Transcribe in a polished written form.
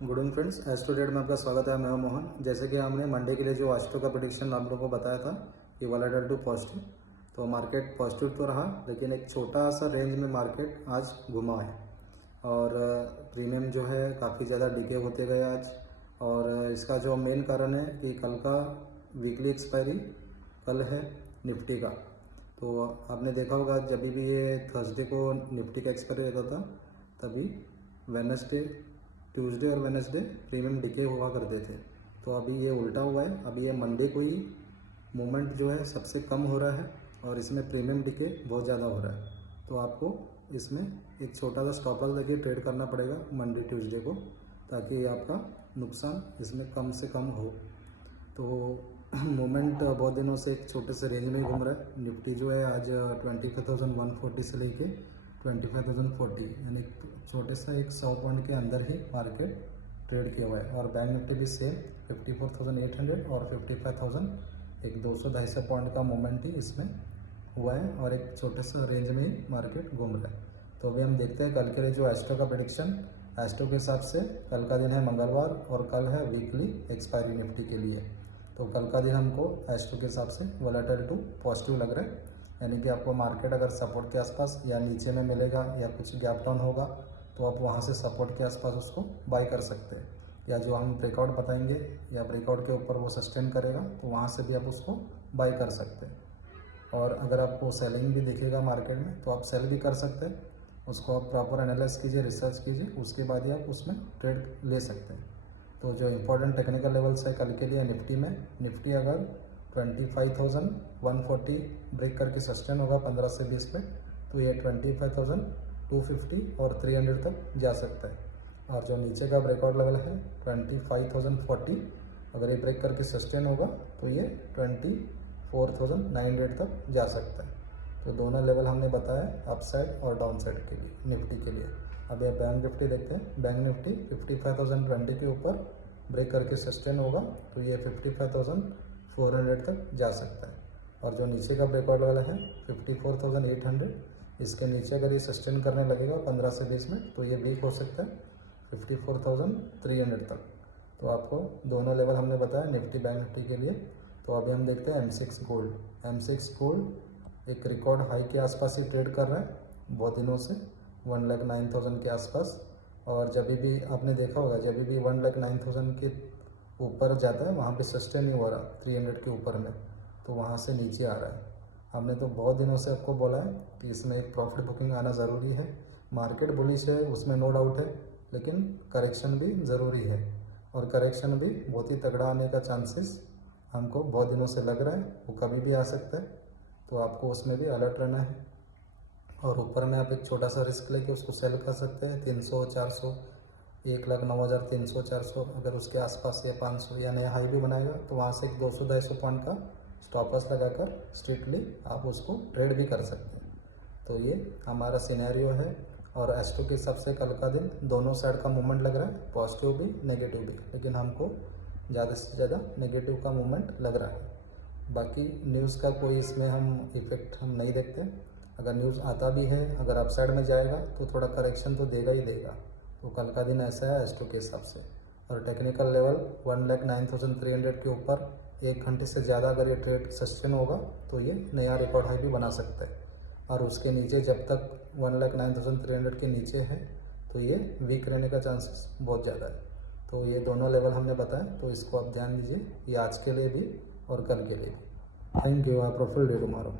Good evening friends, edge to date में आपका स्वागत है। मैं हूं मोहन। जैसे कि हमने मंडे के लिए जो आज का प्रेडिक्शन आप लोगों को बताया था कि वोलेटाइल टू पॉजिटिव, तो मार्केट पॉजिटिव तो रहा, लेकिन एक छोटा सा रेंज में मार्केट आज घुमा है और प्रीमियम जो है काफ़ी ज़्यादा डिके होते गए आज। और इसका जो मेन कारण है कि कल का वीकली एक्सपायरी कल है निफ्टी का। तो आपने देखा होगा जब भी ये थर्सडे को निफ्टी का एक्सपायरी रहता था, तभी वेडनेसडे, ट्यूसडे और वेडनेसडे प्रीमियम डिके हुआ करते थे। तो अभी ये उल्टा हुआ है। अभी ये मंडे को ही मूवमेंट जो है सबसे कम हो रहा है और इसमें प्रीमियम डिके बहुत ज़्यादा हो रहा है। तो आपको इसमें एक छोटा सा स्टॉप लॉस लेके ट्रेड करना पड़ेगा मंडे ट्यूसडे को, ताकि आपका नुकसान इसमें कम से कम हो। तो मूवमेंट बहुत दिनों से एक छोटे से रेंज में घूम रहा है। निफ्टी जो है आज 25,140 से लेके 25,040, यानी छोटे सा एक 100 पॉइंट के अंदर ही मार्केट ट्रेड किया हुआ है। और बैंक निफ्टी भी सेम 54,800 और 55,000, एक 200-250 पॉइंट का मूवमेंट ही इसमें हुआ है और एक छोटे से रेंज में ही मार्केट घूम रहा है। तो अभी हम देखते हैं कल के लिए जो एस्ट्रो का प्रेडिक्शन। एस्ट्रो के हिसाब से कल का दिन है मंगलवार और कल है वीकली एक्सपायरी निफ्टी के लिए। तो कल का दिन हमको एस्ट्रो के हिसाब से वोलेटाइल टू पॉजिटिव लग रहा है, यानी कि आपको मार्केट अगर सपोर्ट के आसपास या नीचे में मिलेगा या कुछ गैप डाउन होगा तो आप वहाँ से सपोर्ट के आसपास उसको बाय कर सकते हैं, या जो हम ब्रेकआउट बताएंगे या ब्रेकआउट के ऊपर वो सस्टेन करेगा तो वहाँ से भी आप उसको बाय कर सकते हैं। और अगर आपको सेलिंग भी दिखेगा मार्केट में तो आप सेल भी कर सकते हैं। उसको आप प्रॉपर एनालाइज कीजिए, रिसर्च कीजिए, उसके बाद ही आप उसमें ट्रेड ले सकते हैं। तो जो इंपॉर्टेंट टेक्निकल लेवल्स है कल के लिए निफ्टी में, निफ्टी अगर 25,140 ब्रेक करके सस्टेन होगा 15 से 20 पे, तो ये 25,250 और 300 तक जा सकता है। और जो नीचे का ब्रेकआउट लेवल है 25,040, अगर ये ब्रेक करके सस्टेन होगा तो ये 24,900 तक जा सकता है। तो दोनों लेवल हमने बताया अपसाइड और डाउन साइड के लिए निफ्टी के लिए। अब ये बैंक निफ्टी देखते हैं। बैंक निफ्टी 55,020 के ऊपर ब्रेक करके सस्टेन होगा तो ये 55,400 तक जा सकता है। और जो नीचे का ब्रेकआउट लेवल है 54,800, इसके नीचे अगर ये सस्टेन करने लगेगा 15 से 20 मिनट तो ये वीक हो सकता है 54,300 तक। तो आपको दोनों लेवल हमने बताया निफ्टी बैंक निफ्टी के लिए। तो अभी हम देखते हैं M6 गोल्ड। M6 गोल्ड एक रिकॉर्ड हाई के आसपास ही ट्रेड कर रहा है बहुत दिनों से, 1,09,000 के आसपास। और जब भी आपने देखा होगा जब भी 1,09,000 के ऊपर जाता है वहाँ पे सस्टेन नहीं हो रहा 300 के ऊपर में, तो वहाँ से नीचे आ रहा है। हमने तो बहुत दिनों से आपको बोला है कि इसमें एक प्रॉफिट बुकिंग आना ज़रूरी है। मार्केट बुलिश है उसमें नो डाउट है, लेकिन करेक्शन भी ज़रूरी है और करेक्शन भी बहुत ही तगड़ा आने का चांसेस हमको बहुत दिनों से लग रहा है, वो कभी भी आ सकता है। तो आपको उसमें भी अलर्ट रहना है। और ऊपर में आप एक छोटा सा रिस्क लेके उसको सेल कर सकते हैं 300, 400, 1,09,300, 400, अगर उसके आसपास या 500 या नया हाई भी बनाएगा तो वहाँ से एक 200-250 पॉइंट का स्टॉप लॉस लगाकर स्ट्रिक्टली आप उसको ट्रेड भी कर सकते हैं। तो ये हमारा सिनेरियो है। और एस्ट्रो के हिसाब से कल का दिन दोनों साइड का मूवमेंट लग रहा है, पॉजिटिव भी नेगेटिव भी, लेकिन हमको ज़्यादा से ज़्यादा नेगेटिव का मूवमेंट लग रहा है। बाकी न्यूज़ का कोई इसमें हम इफ़ेक्ट हम नहीं देखते। अगर न्यूज़ आता भी है, अगर अपसाइड में जाएगा तो थोड़ा करेक्शन तो देगा ही देगा। तो कल का दिन ऐसा है एस्ट्रो के हिसाब से। और टेक्निकल लेवल 1,09,300 के ऊपर 1 घंटे से ज़्यादा अगर ये ट्रेड सस्टेन होगा तो ये नया रिकॉर्ड हाई भी बना सकता है। और उसके नीचे जब तक 1,09,300 के नीचे है तो ये वीक रहने का चांसेस बहुत ज़्यादा है। तो ये दोनों लेवल हमने बताया, तो इसको आप ध्यान दीजिए, ये आज के लिए भी और कल के लिए भी। Thank you. आप प्रॉफिट डे टुमारो।